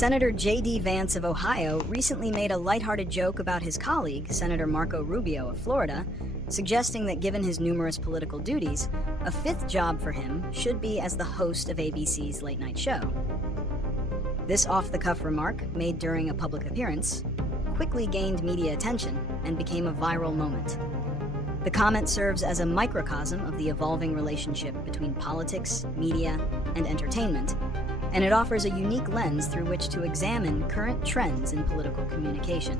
Senator JD Vance of Ohio recently made a lighthearted joke about his colleague, Senator Marco Rubio of Florida, suggesting that given his numerous political duties, a fifth job for him should be as the host of ABC's late-night show. This off-the-cuff remark, made during a public appearance, quickly gained media attention and became a viral moment. The comment serves as a microcosm of the evolving relationship between politics, media, and entertainment, and it offers a unique lens through which to examine current trends in political communication.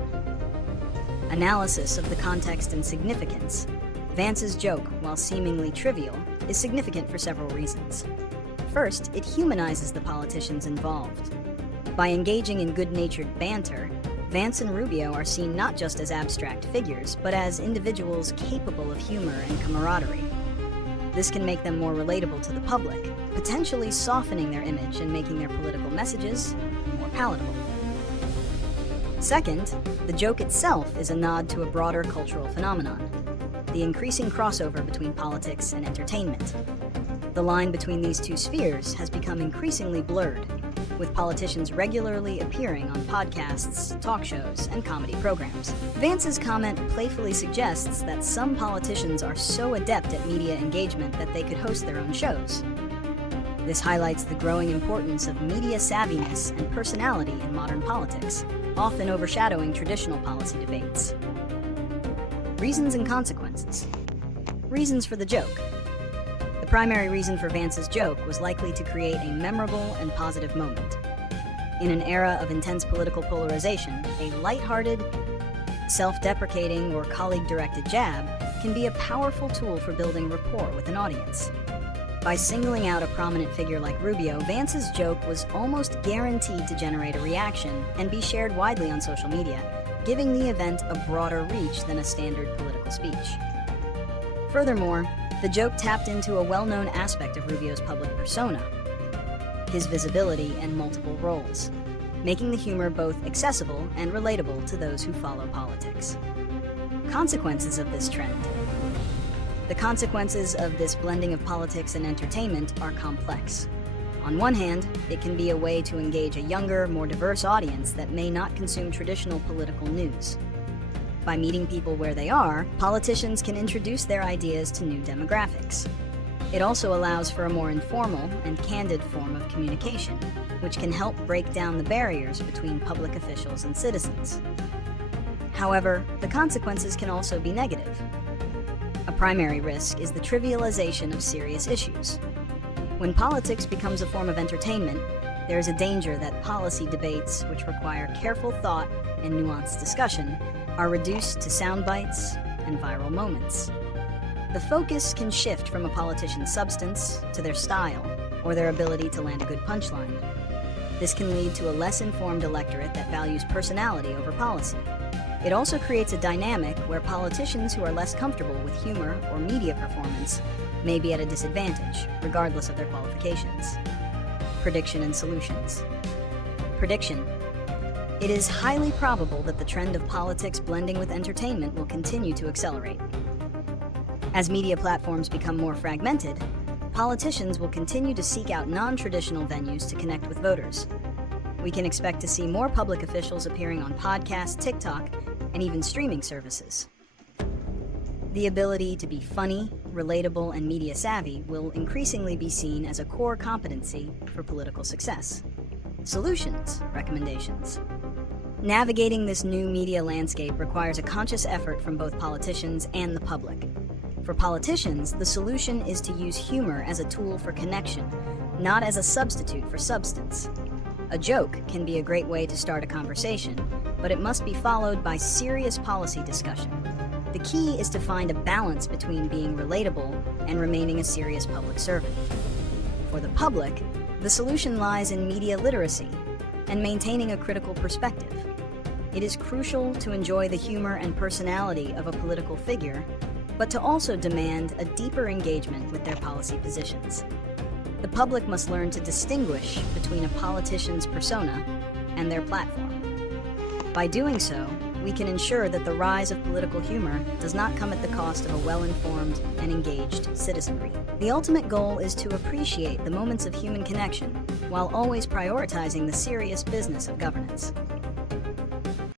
Analysis of the context and significance. Vance's joke, while seemingly trivial, is significant for several reasons. First, it humanizes the politicians involved. By engaging in good-natured banter, Vance and Rubio are seen not just as abstract figures, but as individuals capable of humor and camaraderie. This can make them more relatable to the public, potentially softening their image and making their political messages more palatable. Second, the joke itself is a nod to a broader cultural phenomenon, the increasing crossover between politics and entertainment. The line between these two spheres has become increasingly blurred, with politicians regularly appearing on podcasts, talk shows, and comedy programs. Vance's comment playfully suggests that some politicians are so adept at media engagement that they could host their own shows. This highlights the growing importance of media savviness and personality in modern politics, often overshadowing traditional policy debates. Reasons and consequences. Reasons for the joke. The primary reason for Vance's joke was likely to create a memorable and positive moment. In an era of intense political polarization, a lighthearted, self-deprecating, or colleague-directed jab can be a powerful tool for building rapport with an audience. By singling out a prominent figure like Rubio, Vance's joke was almost guaranteed to generate a reaction and be shared widely on social media, giving the event a broader reach than a standard political speech. Furthermore, the joke tapped into a well-known aspect of Rubio's public persona, his visibility and multiple roles, making the humor both accessible and relatable to those who follow politics. Consequences of this trend. The consequences of this blending of politics and entertainment are complex. On one hand, it can be a way to engage a younger, more diverse audience that may not consume traditional political news. By meeting people where they are, politicians can introduce their ideas to new demographics. It also allows for a more informal and candid form of communication, which can help break down the barriers between public officials and citizens. However, the consequences can also be negative. A primary risk is the trivialization of serious issues. When politics becomes a form of entertainment, there is a danger that policy debates, which require careful thought and nuanced discussion, are reduced to sound bites and viral moments. The focus can shift from a politician's substance to their style or their ability to land a good punchline. This can lead to a less informed electorate that values personality over policy. It also creates a dynamic where politicians who are less comfortable with humor or media performance may be at a disadvantage, regardless of their qualifications. Prediction and solutions. Prediction. It is highly probable that the trend of politics blending with entertainment will continue to accelerate. As media platforms become more fragmented, politicians will continue to seek out non-traditional venues to connect with voters. We can expect to see more public officials appearing on podcasts, TikTok, and even streaming services. The ability to be funny, relatable, and media savvy will increasingly be seen as a core competency for political success. Solutions, recommendations. Navigating this new media landscape requires a conscious effort from both politicians and the public. For politicians, the solution is to use humor as a tool for connection, not as a substitute for substance. A joke can be a great way to start a conversation, but it must be followed by serious policy discussion. The key is to find a balance between being relatable and remaining a serious public servant. For the public, the solution lies in media literacy and maintaining a critical perspective. It is crucial to enjoy the humor and personality of a political figure, but to also demand a deeper engagement with their policy positions. The public must learn to distinguish between a politician's persona and their platform. By doing so, we can ensure that the rise of political humor does not come at the cost of a well-informed and engaged citizenry. The ultimate goal is to appreciate the moments of human connection while always prioritizing the serious business of governance.